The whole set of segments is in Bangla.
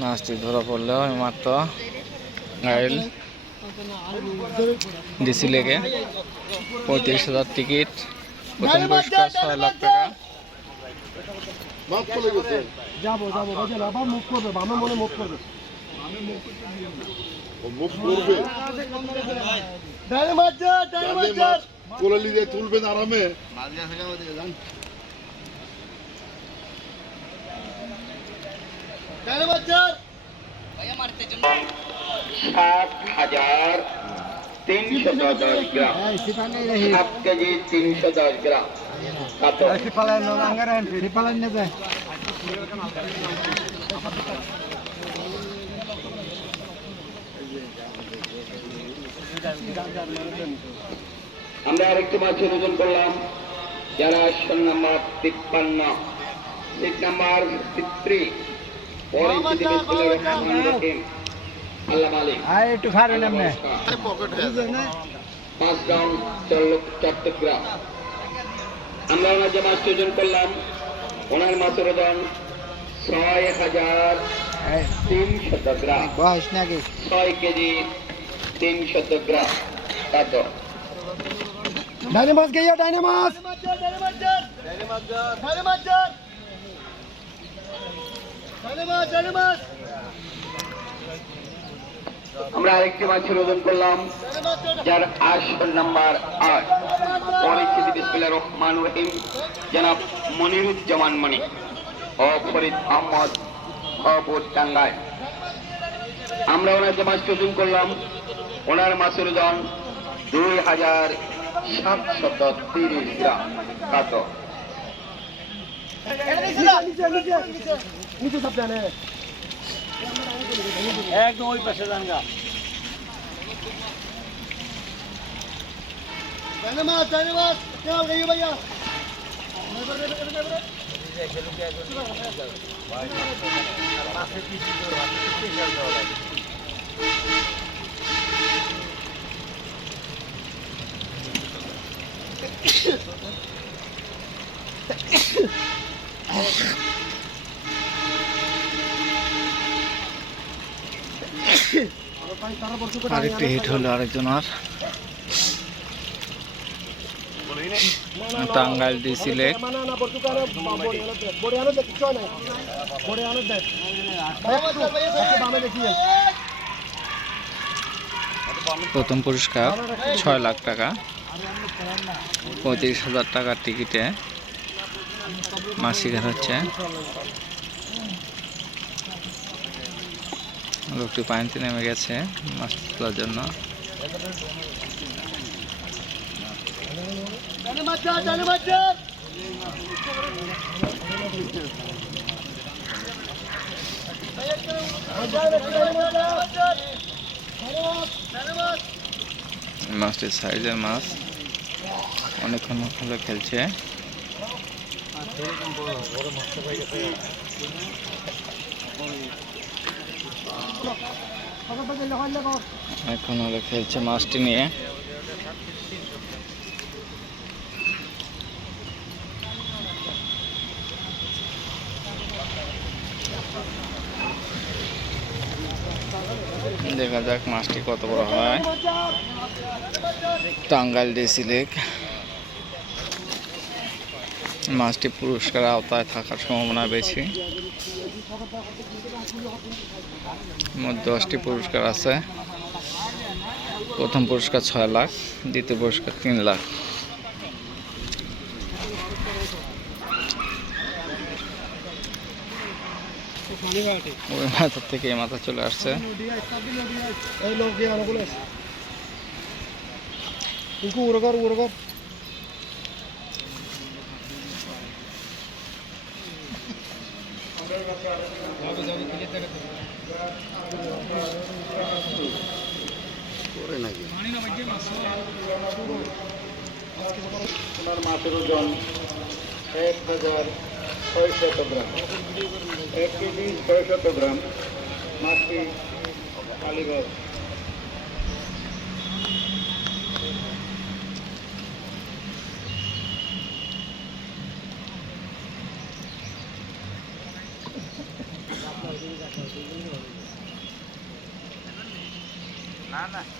মাছটি ধরা পড়ল মাত্র। গাইল ডিসি লেগে পঁয়ত্রিশ হাজার টিকিট প্রথম পুরস্কার ছয় লাখ টাকা। যাব যাব আবার মুখ করবে বামে মনে মুখ করবে। মুখ করবে? মাছ যা মাছ যা তুলবেন আরামে। মাছ যা সাত হাজার তিনশো দশ গ্রাম সাত কেজি তিনশো দশ গ্রাম আমরা আরেকটি মাছের ওজন করলাম। যারা আসন নাম্বার তিপ্পান্ন। সিট নাম্বার থ্রি একটু খাবেন আপনি পকেট পাঁচ রাউন্ড চার লক্ষ চারটে গ্রাম আমরা ওনার যে ওজন করলাম ওনার মাছের ওজন ছয় হাজার তিনশত গ্রাম ছয় কেজি তিনশত গ্রাম কত ডাইনে মাছ গেইয়া ডাইনে মাছ ডাইনে মাছ ডাইনে মাছ ডাইনে মাছ যা ডাইনে মাছ ডাইনে মাছ আমরা আরেকটি মাছের ওজন করলাম, যার আসন নাম্বার আট। পরিচিতি বিসমিল্লাহির রহমান রহিম, জনাব মনিরুজ্জামান মনি ও ফরিদ আহমদ অপুর টাঙ্গায় আমরা ওনার যে মাছটি ওজন করলাম, ওনার মাছের ওজন দুই হাজার সাতশত তিরিশ গ্রাম। কত नीचे सब जाने एकदम वही पैसे दान धन्यवाद धन्यवाद क्या गई भैया Thank. আরেকটি হিট হলো আরেকজন আর। টাঙ্গাইল ডিসি লেক না বর্তুকারে বড়ি আনো দে বড়ি আনো দে কিছু নাই বড়ি আনো দে ভাইয়া বামে দেখিয়ে প্রথম পুরস্কার ছয় লাখ টাকা, পঁয়ত্রিশ হাজার টাকার টিকিটে মাছ শিকার হচ্ছে। লোকটি পানিতে নেমে গেছে মাছ তোলার জন্য। ডাইনে মাছ যা মাছ মাছটি সাইজের মাছ অনেকক্ষণ হলো খেলছে। এখন হলো খেলছে মাছটি নিয়ে। দেখা যাক মাছটি কত বড় হয়। টাঙ্গাইল ডিসি লেক মাছটি পুরস্কার আওতায় থাকার সম্ভাবনা বেশি। মোট দশটি পুরস্কার আছে। প্রথম পুরস্কার ছয় লাখ, দ্বিতীয় পুরস্কার তিন লাখ। ওই মাথা থেকে এই মাথা চলে আসছে। উড়গর করে। নাকি ওনার মাছের ওজন এক হাজার ছয়শত গ্রাম এক কেজি ছয়শত গ্রাম মাছটি কালীগঞ্জ Nada.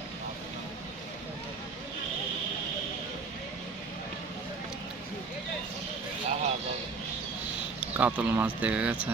কাতল মাছ দেখা গেছে।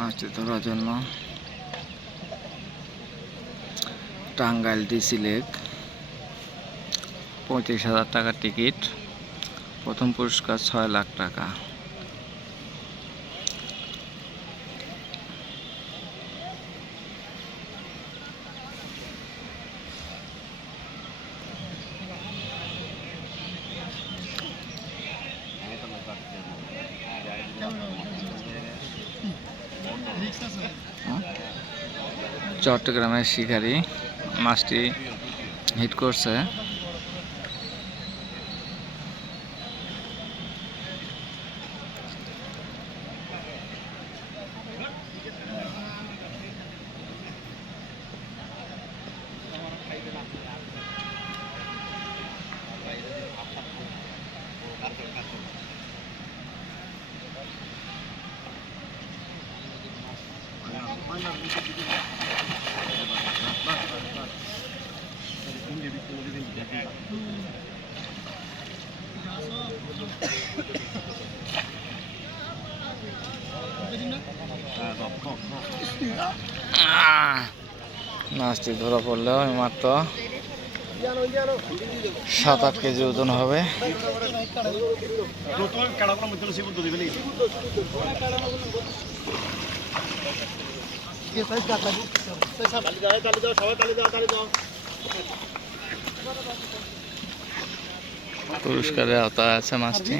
মাছটি ধরার জন্য। টাঙ্গাইল ডিসি লেক, পঁয়ত্রিশ হাজার টাকার টিকিট, প্রথম পুরস্কার ছয় লাখ টাকা। চট্টগ্রামের শিকারি মাছটি হিট করছে। মাছটি ধরা পড়লেও মাত্র সাত আট কেজি ওজন হবে। পুরস্কারের আওতায় আছে মাছটি।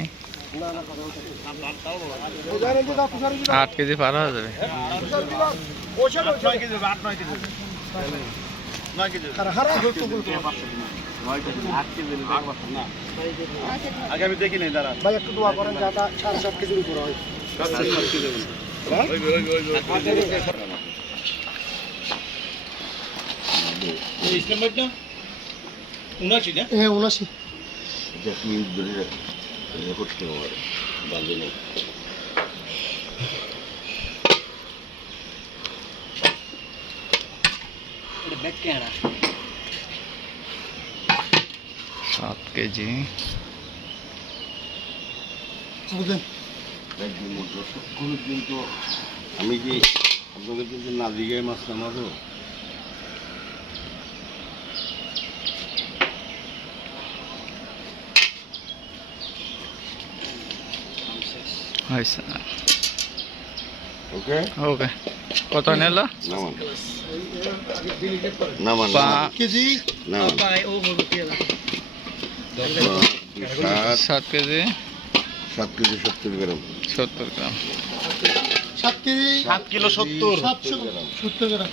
পুজারে দি দাও, পুজারে দি দাও. আট কেজি পার হয়ে যাবে পুজারে দি দাও. ওশা দাও, ছয় কেজি, আট নয় কেজি। হারা, হারা, ধরতো বলতো। আগে আমি দেখি নাই দাঁড়া ভাই একটু দোয়া করেন যাতে সাড়ে সাত কেজির উপরে হয় হ্যাঁ উনাশি এটা মিনিট ধরে রেকর্ড করতে পারে বান্ধে নেই। সাত কেজি। কোনো দিন তো আমি কি আপনাদের কিন্তু না দিঘায় মাছ নামাবো হয়েছে ওকে ওকে কত নিল কেজি সাত কেজি সাত কেজি সত্তর গ্রাম সত্তর গ্রাম সাত কেজি সাত কিলো সত্তর সত্তর গ্রাম